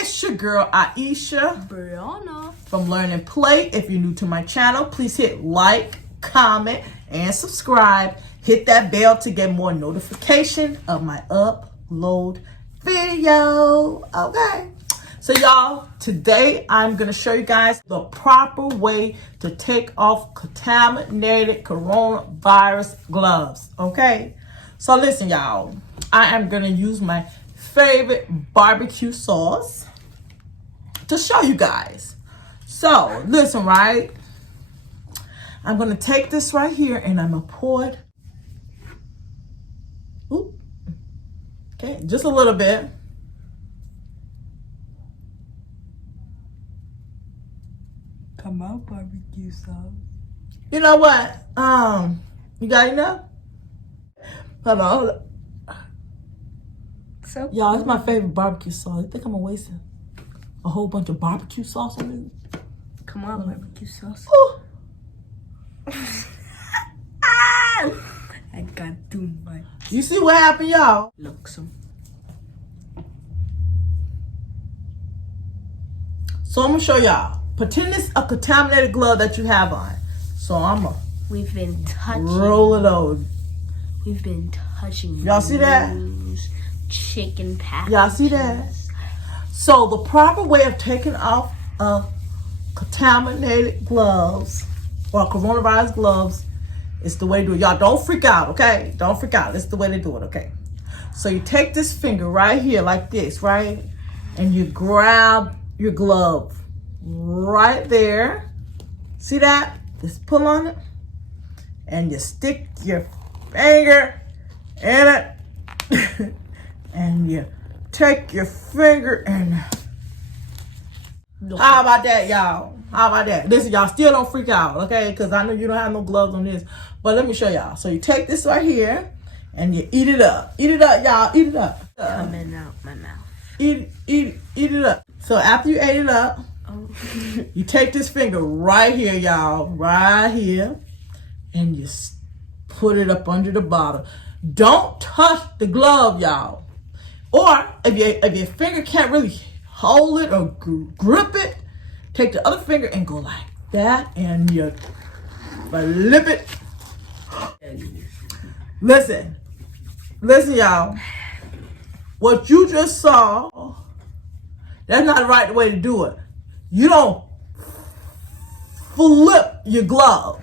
It's your girl Aisha Brianna from Learn and Play. If you're new to my channel, please hit like, comment, and subscribe. Hit that bell to get more notification of my upload video. Okay. So y'all, today I'm going to show you guys the proper way to take off contaminated coronavirus gloves. Okay. So listen, y'all, I am going to use my favorite barbecue sauce to show you guys. So listen, right? I'm going to take this right here and I'm going to pour it. Ooh. Okay, just a little bit. Come out, barbecue sauce. You know what? You got enough? Hold on. So Y'all, it's my favorite barbecue sauce. You think I'm gonna waste a whole bunch of barbecue sauce on this? Come on, barbecue sauce. Ooh. I got too much. You see what happened, y'all? Look, some. So I'm gonna show y'all. Pretend it's a contaminated glove that you have on. So I'm gonna We've been touching. roll it over. We've been touching. Y'all see that? Chicken packages. Y'all see that? So the proper way of taking off contaminated gloves or coronavirus gloves is the way to do it. Y'all don't freak out, okay? Don't freak out. It's the way to do it, okay? So you take this finger right here like this, right? And you grab your glove right there. See that? Just pull on it. And you stick your finger in it. And you take your finger and... How about that, y'all? How about that? Listen, y'all still don't freak out, okay? Because I know you don't have no gloves on this. But let me show y'all. So you take this right here and you eat it up. Eat it up, y'all. Eat it up. Coming out my mouth. Eat it up. So after you ate it up, you take this finger right here, y'all. Right here. And you put it up under the bottle. Don't touch the glove, y'all. Or if your finger can't really hold it or grip it, take the other finger and go like that and you flip it. Listen, y'all. What you just saw, that's not the right way to do it. You don't flip your glove.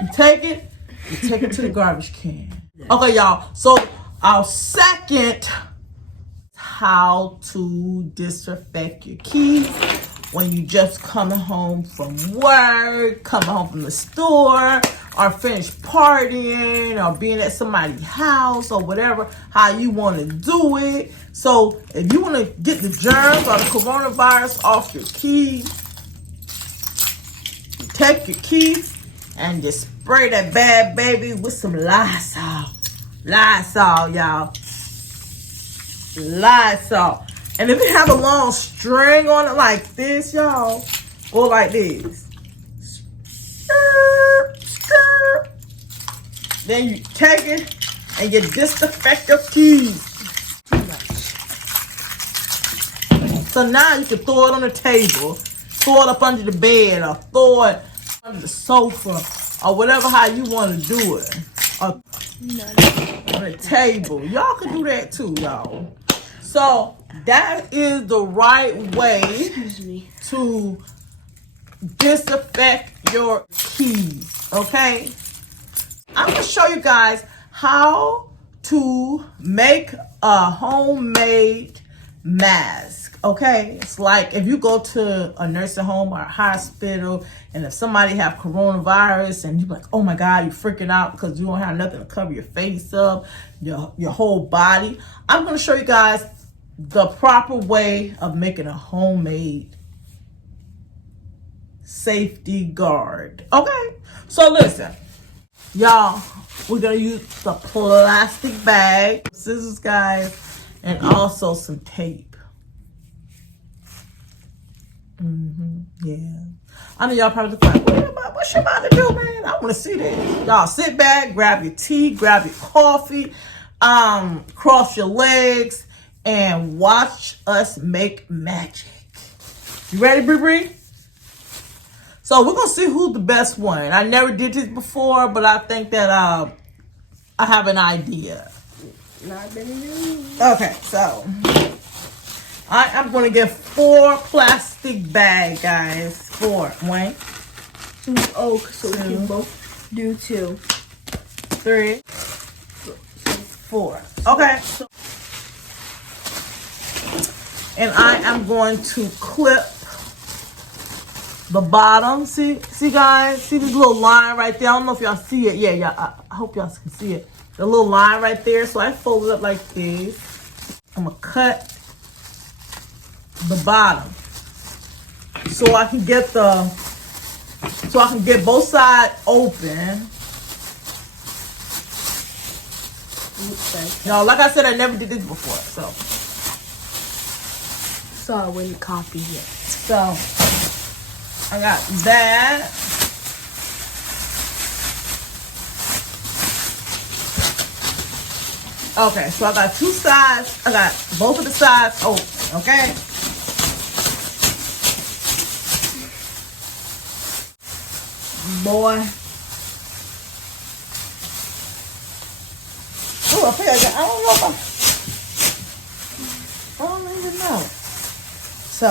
You take it to the garbage can. Okay, y'all. So our second how to disinfect your keys when you just coming home from work, coming home from the store, or finished partying, or being at somebody's house, or whatever, how you want to do it. So if you want to get the germs or the coronavirus off your keys, you take your keys and just spray that bad baby with some Lysol. Lysol, y'all. Lysol. And if you have a long string on it like this, y'all, go like this. Then you take it and you disinfect your keys. So now you can throw it on the table, throw it up under the bed, or throw it under the sofa, or whatever how you want to do it. Or on the table. Y'all can do that too, y'all. So that is the right way to disinfect your keys, okay? I'm going to show you guys how to make a homemade mask, okay? It's like if you go to a nursing home or a hospital and if somebody have coronavirus and you're like, oh my God, you're freaking out because you don't have nothing to cover your face up, your whole body. I'm going to show you guys the proper way of making a homemade safety guard. Okay, so listen, y'all, we're gonna use the plastic bag, scissors, guys, and also some tape. Yeah, I know y'all probably like, what she about to do, man? I want to see that. Y'all sit back, grab your tea, grab your coffee, cross your legs, and watch us make magic. You ready, Bree Bree? So we're gonna see who's the best one. I never did this before, but I think that I have an idea. Not better than me. Okay, so I am gonna get 4 plastic bag, guys. 4, Wayne. Oh, so we can 2, both do 2. 3, 4. Okay. And I am going to clip the bottom. See guys? See this little line right there? I don't know if y'all see it. Yeah. I hope y'all can see it. The little line right there. So I fold it up like this. I'm gonna cut the bottom so I can get both sides open. Y'all, like I said, I never did this before, so I wouldn't copy it. So I got that. Okay, so I got 2 sides. I got both of the sides open, okay? Boy. Oh, I feel like I don't know if I don't even know. So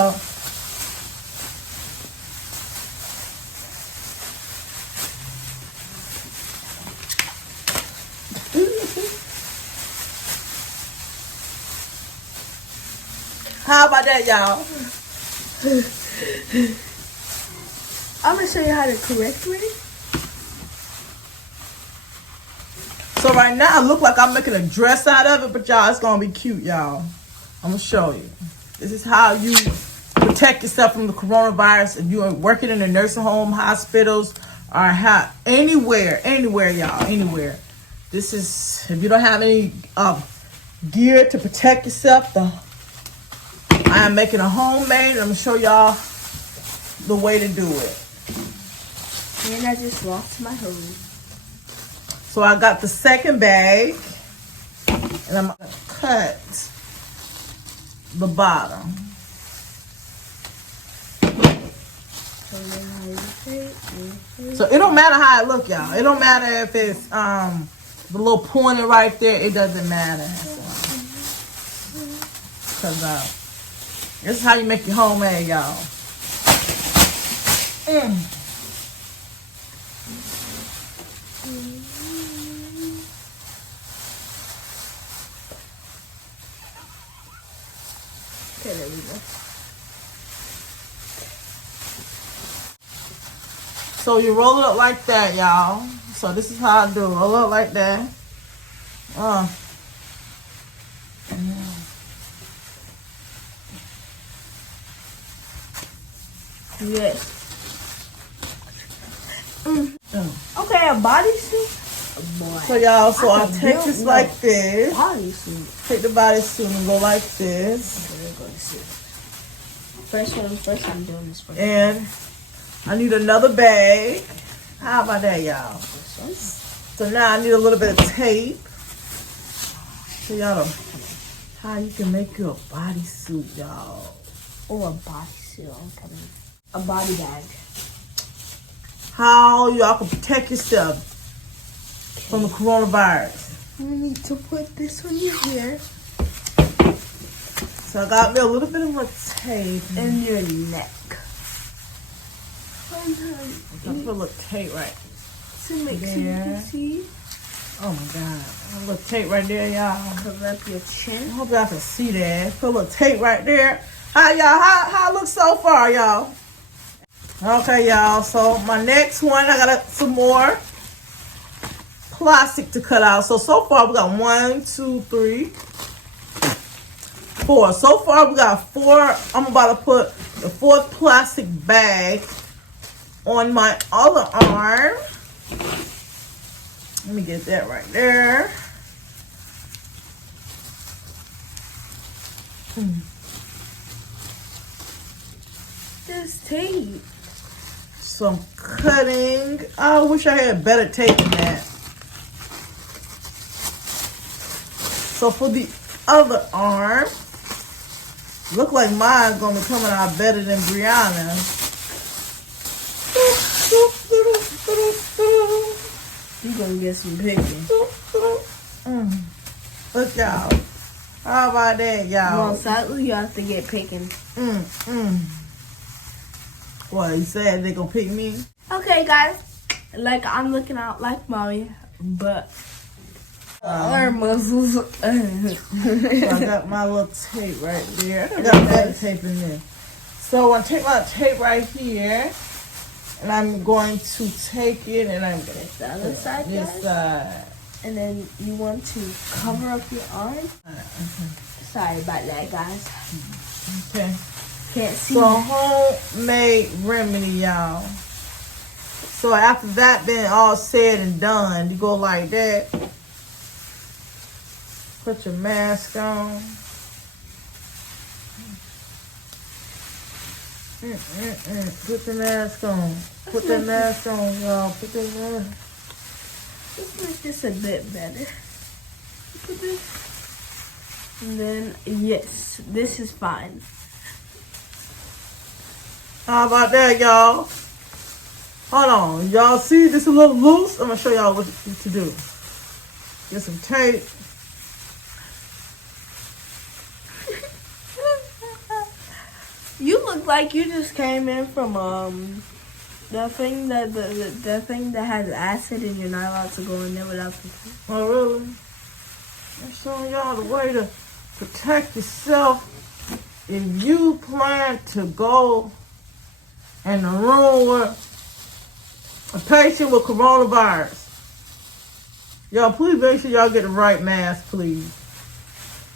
how about that, y'all? I'm gonna show you how to correct it. So right now, I look like I'm making a dress out of it, but y'all, it's gonna be cute, y'all. I'm gonna show you. This is how you protect yourself from the coronavirus if you're working in a nursing home, hospitals, or anywhere, y'all, anywhere. This is, if you don't have any gear to protect yourself, I am making a homemade. I'm gonna show y'all the way to do it. And I just lost my hose. So I got the second bag, and I'm gonna cut the bottom. So it don't matter how it look, y'all. It don't matter if it's the little pointer right there. It doesn't matter. Cause this is how you make your homemade, y'all. Okay, there we go. So you roll it up like that, y'all. So this is how I do it. Roll it up like that. Yes. Okay, a bodysuit. Boy. So y'all, so I take this like this. Bodysuit. Take the bodysuit and go like this. Okay, we're going to see. First I'm doing this first. And I need another bag. How about that, y'all? So now I need a little bit of tape. So y'all know how you can make you a bodysuit, y'all. Or a bodysuit. I'm coming. A body bag. How y'all can protect yourself from the coronavirus. You need to put this on your hair. So I got me a little bit of a tape. And your neck. I put a little tape right To make sure you there. can see. Oh my God. A little tape right there, y'all. Cover up your I chin. hope y'all can see that. Put a little tape right there. How y'all, how it looks so far, y'all? Okay, y'all. So my next one, I got some more plastic to cut out. So far we got 1, 2, 3, 4. So far we got 4. I'm about to put the 4th plastic bag on my other arm. Let me get that right there. Just tape. So I'm cutting. I wish I had better tape than that. So for the other arm, Look like mine's gonna be coming out better than Brianna. You gonna get some picking. Look, y'all. How about that, y'all? Well, sadly, you have to get picking. What, he said they gonna pick me? Okay, guys. Like, I'm looking out like mommy, but arm muscles. So I got my little tape right there. I got better tape in there. So I take my tape right here, and I'm going to take it, and I'm gonna The other side, this guys. side. And then you want to cover up your arm. Sorry about that, guys. Okay. Can't see. So homemade remedy, y'all. So after that been all said and done, you go like that. Put your mask on. Put the mask on. Put the mask on, y'all. Put the mask. Let's make this a bit better. And then, yes, this is fine. How about that, y'all? Hold on. Y'all see this a little loose? I'm going to show y'all what to do. Get some tape. You look like you just came in from the thing that the thing that has acid and you're not allowed to go in there without the. Oh, really? I'm showing y'all the way to protect yourself if you plan to go in a room with a patient with coronavirus. Y'all, please make sure y'all get the right mask, please.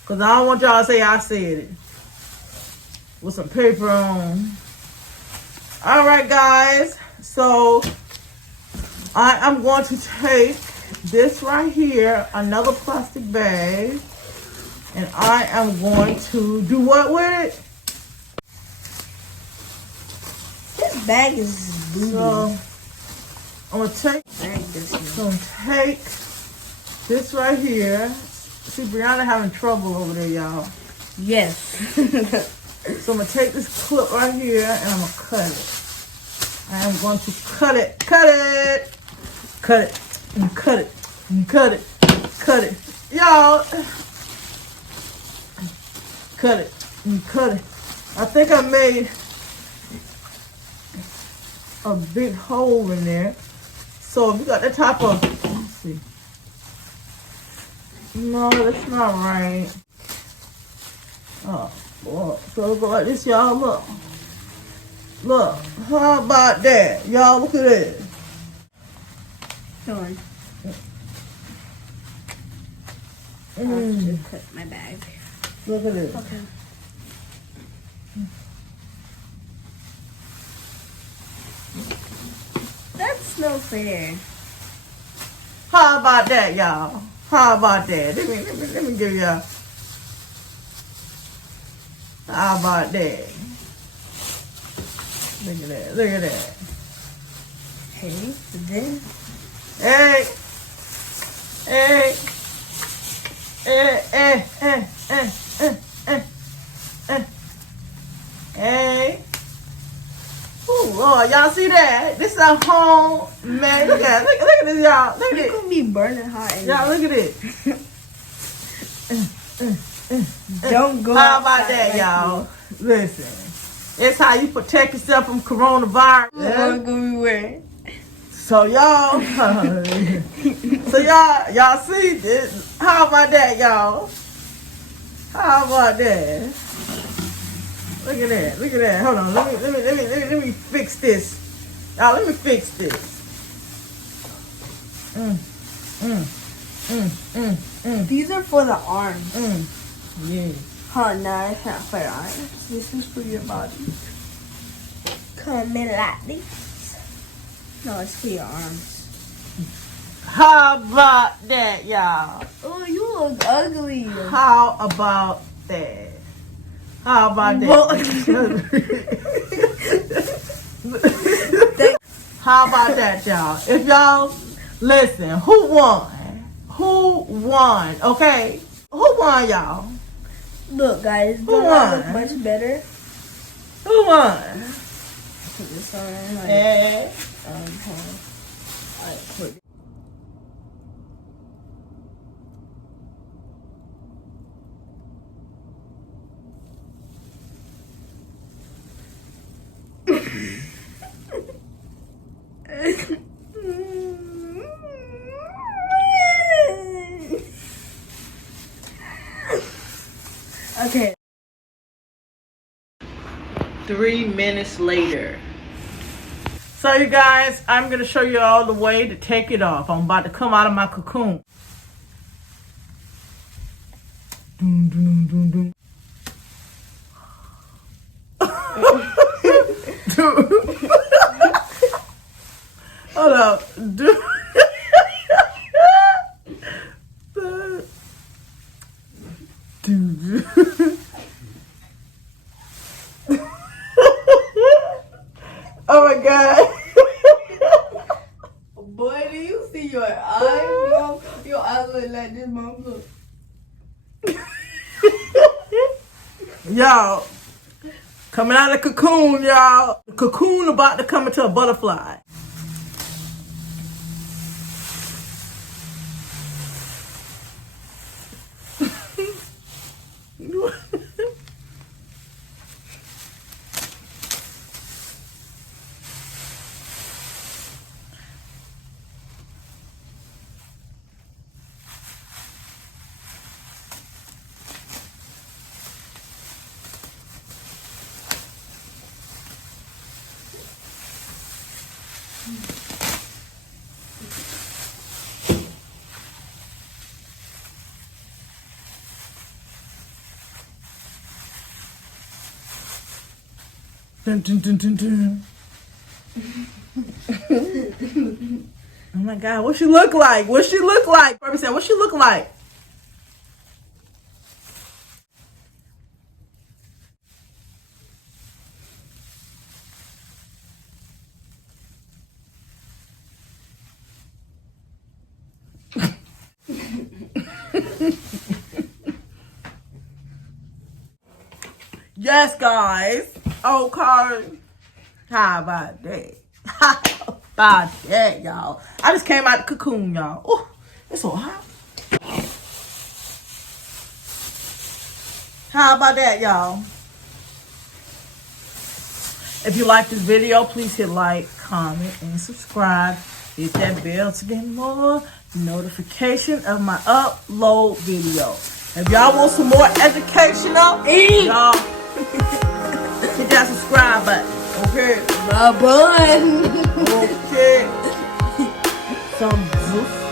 Because I don't want y'all to say I said it. With some paper on. All right, guys. So I am going to take this right here, another plastic bag, and I am going to do what with it? This bag is booty. So I'm gonna take this right here. See, Brianna having trouble over there, y'all. Yes. So I'm gonna take this clip right here and I'm gonna cut it. I am going to cut it, cut it, and cut it, and cut it, cut it. Y'all, cut it, and cut it. I think I made a big hole in there. So if you got that type of, let's see. No, that's not right. Oh, boy. So it'll go like this, y'all. Look. Look. How about that? Y'all, look at that. Go on. I have to cut my bag. Look at this. Okay. That's no fair. How about that, y'all? How about that? Let me give y'all. How about that? Look at that. Look at that. Hey, then. Hey. Hey. Hey. Oh, Lord, y'all see that? This is a home, man. Look at this, y'all. Look at You're it. gonna be burning hot. Y'all, look at it. Don't go. How about that, y'all? Listen, it's how you protect yourself from coronavirus. What I'm gonna be wearing. So y'all, y'all see this? How about that, y'all? How about that? Look at that. Look at that. Hold on. Let me fix this. Y'all, let me fix this. These are for the arms. Yeah. Oh, no, it's not for the arms. This is for your body. Come in like this. No, it's for your arms. How about that, y'all? Oh, you look ugly. How about that? How about that? How about that, y'all? If y'all listen, who won? Who won? Okay, who won, y'all? Look, guys, Who don't I look won? much better? Who won? Put this on. Like, Hey. hold on. Alright, put it. Okay. 3 minutes later. So you guys, I'm going to show you all the way to take it off. I'm about to come out of my cocoon. Doom, doom, doom, doom. Hold up. Oh my god. Boy, do you see your eyes, mom? Your eyes look like this, mom. Look. Y'all, coming out of the cocoon, y'all. The cocoon about to come into a butterfly. Dun, dun, dun, dun, dun. Oh my god, what she look like? What she look like? Barbie said, what she look like? Yes, guys. Okay. How about that? How about that, y'all? I just came out the cocoon, y'all. Oh, it's so hot. How about that, y'all? If you like this video, please hit like, comment, and subscribe. Hit that bell to get more notification of my upload video. If y'all want some more educational, y'all hit that subscribe button. Okay. My bun. Okay. Some juice.